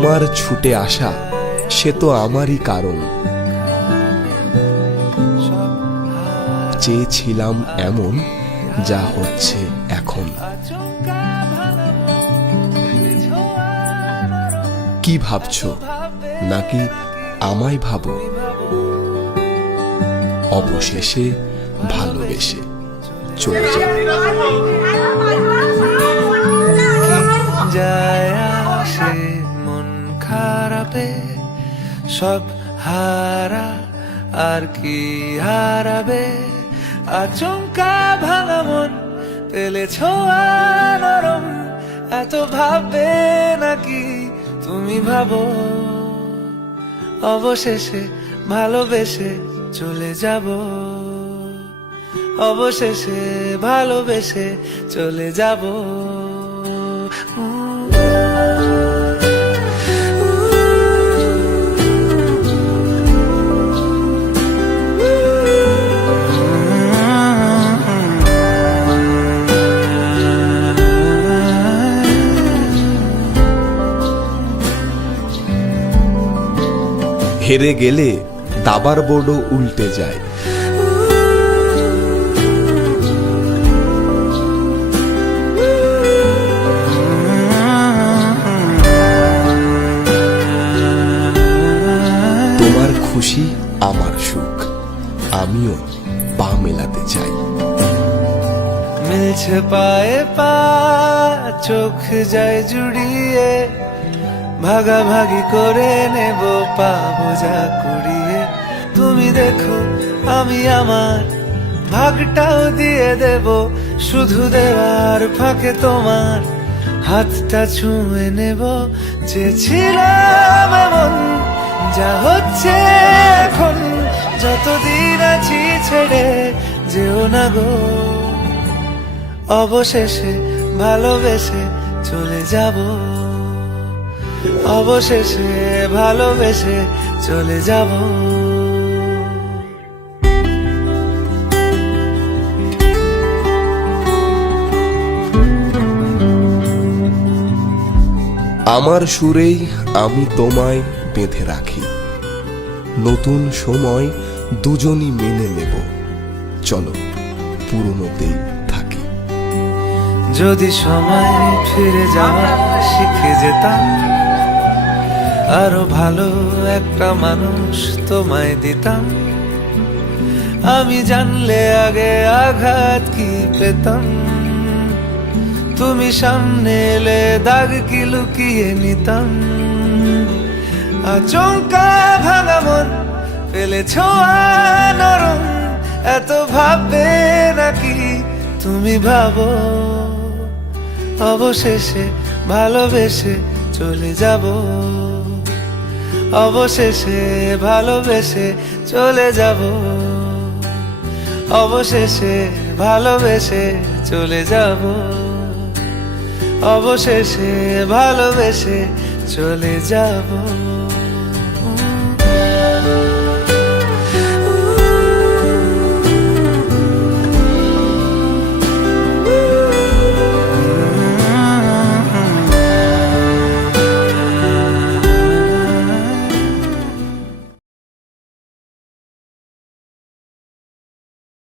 তোমার ছুটে আসা সে তো আমারই কারণ। চেয়েছিলাম এমন, যা হচ্ছে এখন। কি ভাবছো, নাকি আমায় ভাবো? অবশেষে ভালোবেসে চলে যাবে। যায় আসে মন খারাপে, সব হারা আর কি হারাবে। আচমকা ভাঙা মন পেলে ছোঁয়া নরম, এত ভাববে নাকি তুমি ভাবো? অবশেষে ভালোবেসে চলে যাব, অবশেষে ভালোবেসে চলে যাব। হেরে গেলে দাবার বোর্ডও উল্টে যায়। তোমার খুশি আমার সুখ, আমিও পা মেলাতে চাই। মিলছে পায়ে পা, চোখ যায় জুড়িয়ে, ভাগাভাগি করে নেব পাবো যা কুড়িয়ে। তুমি দেখো আমি আমার ভাগটাও দিয়ে দেব, শুধু দেওয়ার ফাঁকে তোমার হাতটা ছুঁয়ে নেব। চেয়েছিলাম এমন, যা হচ্ছে এখন। যতদিন আছি ছেড়ে যেও না গো, অবশেষে ভালোবেসে চলে যাব, অবশেষে ভালোবেসে চলে যাব। আমার সুরেই আমি তোমায় বেঁধে রাখি, নতুন সময় দুজনই মেনে নেব। চলো পুরনোতেই থাকি। যদি সময় ফিরে যাওয়া শিখে যেতাম, আরো ভালো একটা মানুষ তোমায় দিতাম। আমি জানলে আগে আঘাত কি পেতাম, তুমি সামনে এলে দাগ কি লুকিয়ে নিতাম। আচমকা ভাঙা মন পেলে ছোঁয়া নরম, এত ভাববে নাকি তুমি ভাবো? অবশেষে ভালোবেসে চলে যাব, অবশেষে ভালোবেসে চলে যাব, অবশেষে ভালোবেসে চলে যাব, অবশেষে ভালোবেসে চলে যাব।